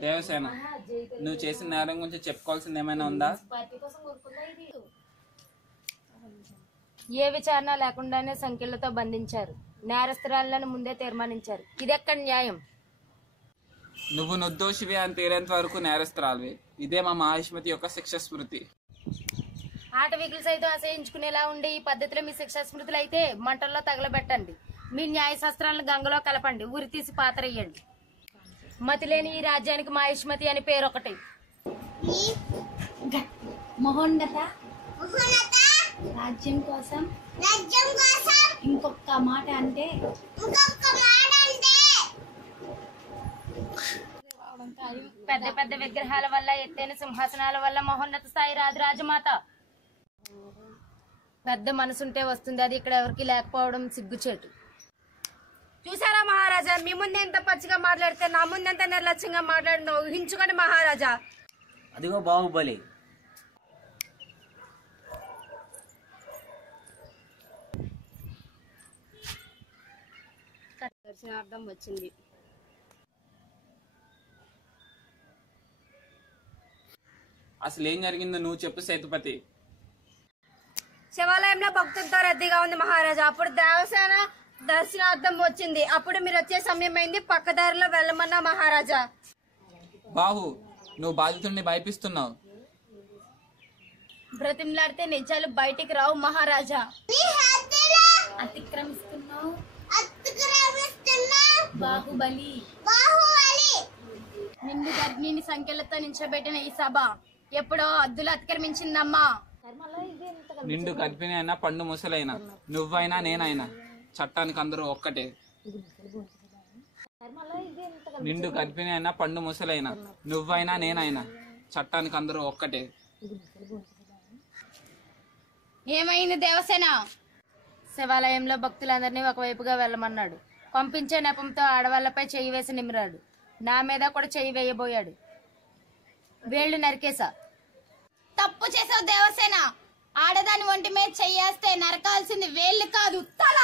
దేవసేన, నువ్వు చేసిన నేరం గురించి చెప్పుకోవాల్సింది ఏమైనా ఉందా? ఏ విచారణ లేకుండానే సంఖ్యలతో బంధించారు. నేరస్తురాలను ముందే తీర్మానించారు. ఇదెక్కడ న్యాయం? నువ్వు నిర్దోషివి అని తేలేంత వరకు నేరస్తురాలివి. ఇదే మా మహాష్మతి యొక్క శిక్ష స్మృతి. ఆటవికులు సైతం అసహించుకునేలా ఉండే ఈ పద్ధతిలో మీ శిక్షా స్మృతులు అయితే మంటల్లో తగలబెట్టండి. మీ న్యాయ శాస్త్రాలను గంగలో కలపండి. ఉరి తీసి పాతరేయండి. మతిలేని ఈ రాజ్యానికి మహాష్మతి అని పేరు ఒకటి. మహోన్నత రాజ్యం కోసం ఇంకొక మాట అంటే పెద్ద పెద్ద విగ్రహాల వల్ల, ఎత్తైన సింహాసనాల వల్ల మహోన్నత స్థాయి రాదు రాజమాత. పెద్ద మనసుంటే వస్తుంది, అది ఇక్కడ ఎవరికి లేకపోవడం సిగ్గుచేటు. చూసారా మహారాజా, మీ ముందు ఎంత పచ్చిగా మాట్లాడితే నా ముందు ఎంత నిర్లక్ష్యంగా మాట్లాడినో ఊహించుకోండి మహారాజా. అదిగో బాహుబలి. దర్శనార్థం వచ్చింది. అసలు ఏం జరిగిందో నువ్వు చెప్పు సేతుపతి. శివాలయంలో భక్తులతో రద్దీగా ఉంది మహారాజా. అప్పుడు దేవసేన దర్శనార్థం వచ్చింది. అప్పుడు మీరు వచ్చే సమయం అయింది. పక్కదారిలో వెళ్ళమన్నా మహారాజా. బాహు, నువ్వు బాధితుడిని భయపిస్తున్నావు. బ్రతిమలాడితే నిజాలు బయటికి రావు మహారాజా. అతిక్రమిస్తున్నావు బాహుబలి. నిండు గర్భిణిని సంఖ్యలతో నించబెట్టిన ఈ సభ ఎప్పుడో అద్దులు అతిక్రమించిందమ్మా. నిండు గర్భిణి అయినా పండు ముసలైనా, నువ్వైనా నేనైనా చట్టానికి అందరూ ఒక్కటే. నిండు గర్భిణి అయినా పండు ముసలైనా, నువ్వైనా నేనైనా చట్టానికి అందరూ ఒక్కటే. ఏమైంది దేవసేన? శివాలయంలో భక్తులందరినీ ఒకవైపుగా వెళ్ళమన్నాడు. పంపించే నెపంతో ఆడవాళ్లపై చెయ్యి వేసి నిమిరాడు. నా మీద కూడా చెయ్యి వేయబోయాడు. వేళ్లు నరికేశా. తప్పు చేసావు దేవసేన. ఆడదాని ఒంటి మీద చెయ్యేస్తే నరకాల్సింది వేళ్లు కాదు, తల.